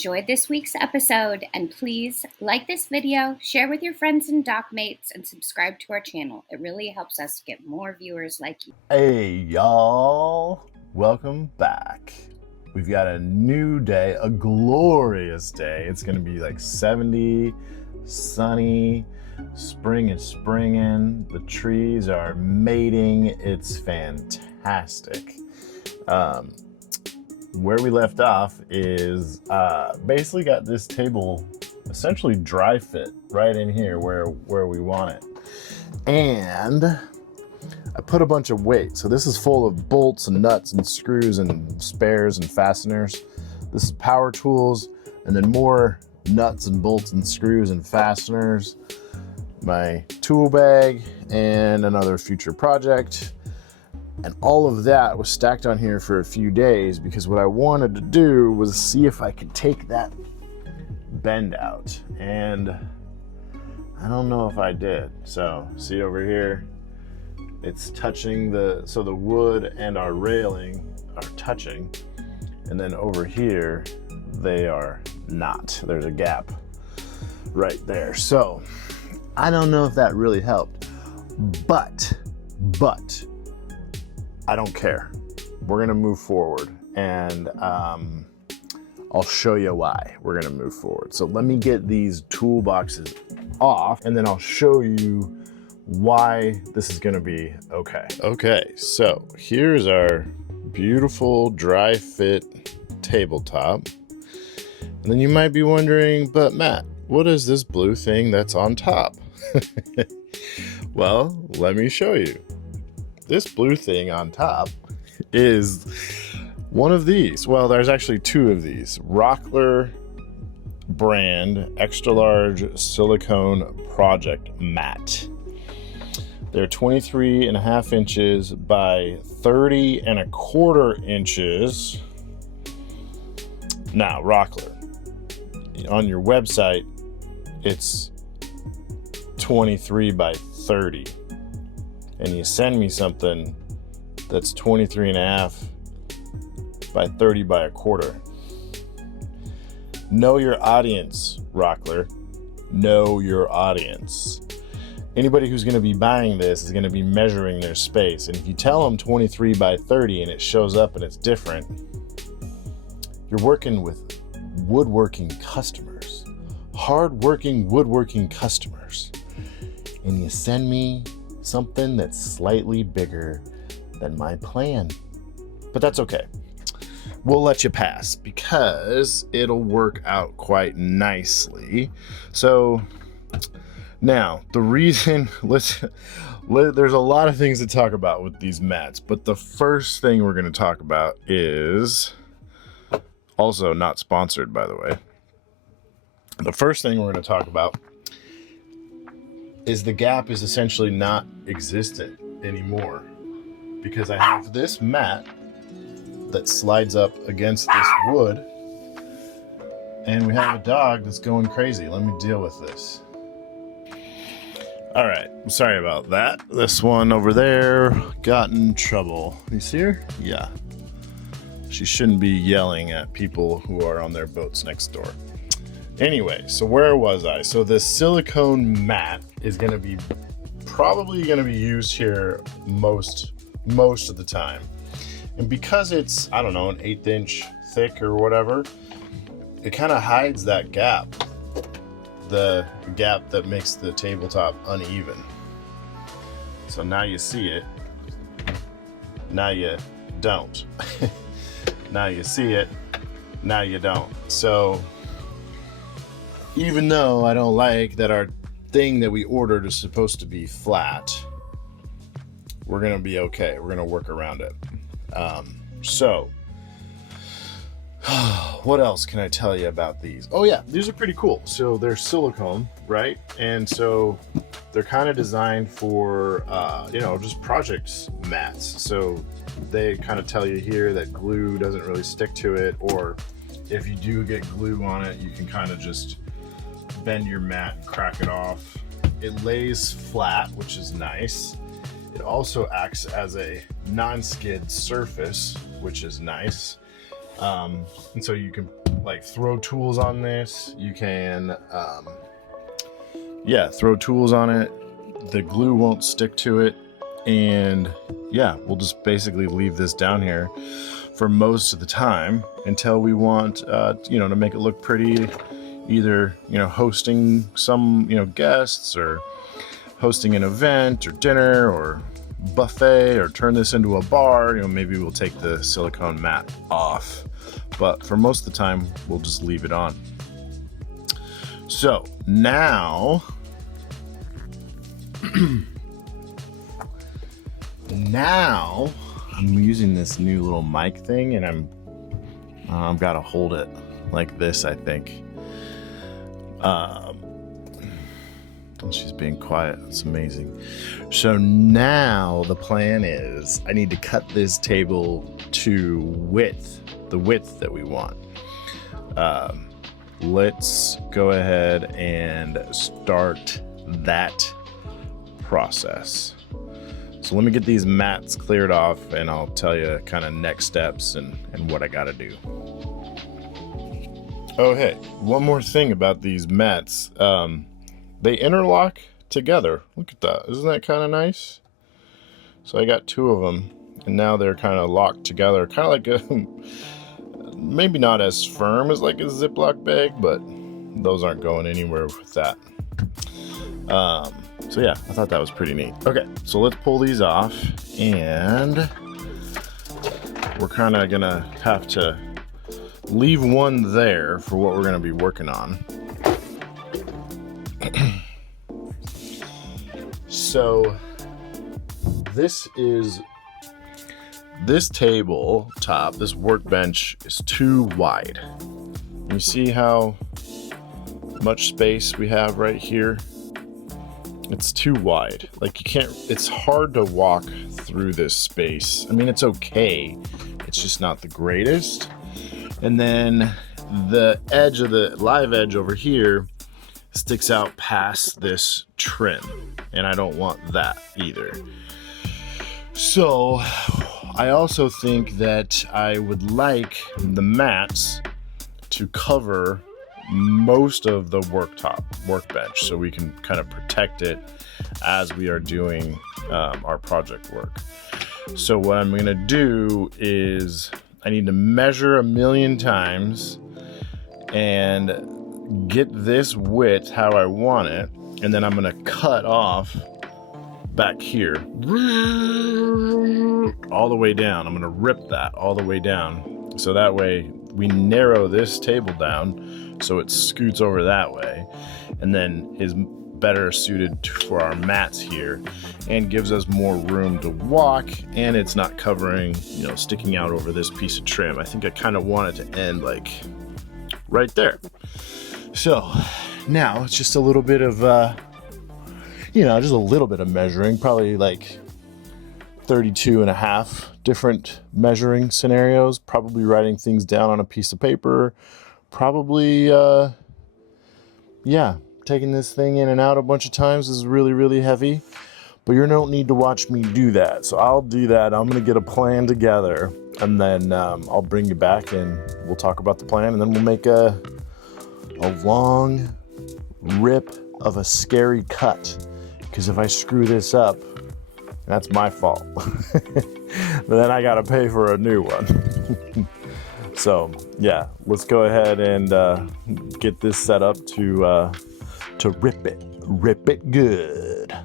enjoyed this week's episode, and please like this video, share with your friends and dockmates, and subscribe to our channel. It really helps us get more viewers like you. Hey y'all, welcome back. We've got a new day, a glorious day. It's gonna be like 70, sunny, spring is springing, the trees are mating, it's fantastic. Where we left off is basically got this table essentially dry fit right in here where we want it. And I put a bunch of weight. So this is full of bolts and nuts and screws and spares and fasteners. This is power tools, and then more nuts and bolts and screws and fasteners. My tool bag and another future project. And all of that was stacked on here for a few days because what I wanted to do was see if I could take that bend out. And I don't know if I did. So see over here, it's touching so the wood and our railing are touching. And then over here, they are not. There's a gap right there. So I don't know if that really helped, but I don't care. We're gonna move forward, and I'll show you why we're gonna move forward. So let me get these toolboxes off, and then I'll show you why this is gonna be okay. Okay, so here's our beautiful dry fit tabletop. And then you might be wondering, but Matt, what is this blue thing that's on top? Well, let me show you. This blue thing on top is one of these. Well, there's actually two of these. Rockler brand extra large silicone project mat. They're 23.5 inches by 30.25 inches. Now, Rockler, on your website, it's 23 by 30. And you send me something that's 23.5 by 30 by a quarter. Know your audience, Rockler. Know your audience. Anybody who's going to be buying this is going to be measuring their space. And if you tell them 23 by 30 and it shows up and it's different, you're working with woodworking customers, hardworking woodworking customers. And you send me something that's slightly bigger than my plan. But that's okay. We'll let you pass because it'll work out quite nicely. So now the reason, there's a lot of things to talk about with these mats, but the first thing we're going to talk about is also not sponsored, by the way. The first thing we're going to talk about is the gap is essentially not existent anymore because I have this mat that slides up against this wood, and we have a dog that's going crazy. Let me deal with this. All right, sorry about that. This one over there got in trouble. You see her? Yeah. She shouldn't be yelling at people who are on their boats next door. Anyway, so where was I? So this silicone mat is probably gonna be used here most of the time. And because it's, I don't know, an 1/8 inch thick or whatever, it kind of hides that gap. The gap that makes the tabletop uneven. So now you see it, now you don't. Now you see it, now you don't. So even though I don't like that our thing that we ordered is supposed to be flat, we're gonna be okay. We're gonna work around it. So what else can I tell you about these? Oh yeah, these are pretty cool. So they're silicone, right? And so they're kind of designed for, just project mats. So they kind of tell you here that glue doesn't really stick to it, or if you do get glue on it, you can kind of just bend your mat and crack it off. It lays flat, which is nice. It also acts as a non-skid surface, which is nice. And so you can like throw tools on this. You can, yeah, throw tools on it. The glue won't stick to it. And yeah, we'll just basically leave this down here for most of the time until we want, you know, to make it look pretty, either, you know, hosting some, you know, guests, or hosting an event or dinner or buffet, or turn this into a bar. You know, maybe we'll take the silicone mat off, but for most of the time we'll just leave it on. So now now I'm using this new little mic thing, and I've got to hold it like this, I think. She's being quiet. It's amazing. So now the plan is I need to cut this table to the width that we want. Let's go ahead and start that process. So let me get these mats cleared off, and I'll tell you kind of next steps and what I got to do. Oh, hey, one more thing about these mats. They interlock together. Look at that. Isn't that kind of nice? So I got two of them, and now they're kind of locked together. Kind of like a, maybe not as firm as like a Ziploc bag, but those aren't going anywhere with that. So yeah, I thought that was pretty neat. Okay, so let's pull these off, and we're kind of gonna have to leave one there for what we're gonna be working on. So this table top, this workbench is too wide. You see how much space we have right here? It's too wide. Like, you can't, it's hard to walk through this space. I mean, it's okay. It's just not the greatest. And then the edge of the live edge over here sticks out past this trim, and I don't want that either. So I also think that I would like the mats to cover most of the workbench, so we can kind of protect it as we are doing our project work. So what I'm gonna do is I need to measure 1,000,000 times and get this width how I want it, and then I'm gonna cut off back here all the way down. I'm gonna rip that all the way down, so that way we narrow this table down so it scoots over that way, and then is better suited for our mats here and gives us more room to walk, and it's not covering, you know, sticking out over this piece of trim. I think I kind of want it to end like right there. So now it's just a little bit of you know, just a little bit of measuring, probably like 32.5 different measuring scenarios, probably writing things down on a piece of paper, probably yeah, taking this thing in and out a bunch of times is really, really heavy, but you don't need to watch me do that. So I'll do that. I'm gonna get a plan together, and then I'll bring you back and we'll talk about the plan, and then we'll make a long rip of a scary cut, because if I screw this up, that's my fault. But then I gotta pay for a new one. So yeah, let's go ahead and get this set up to rip it good.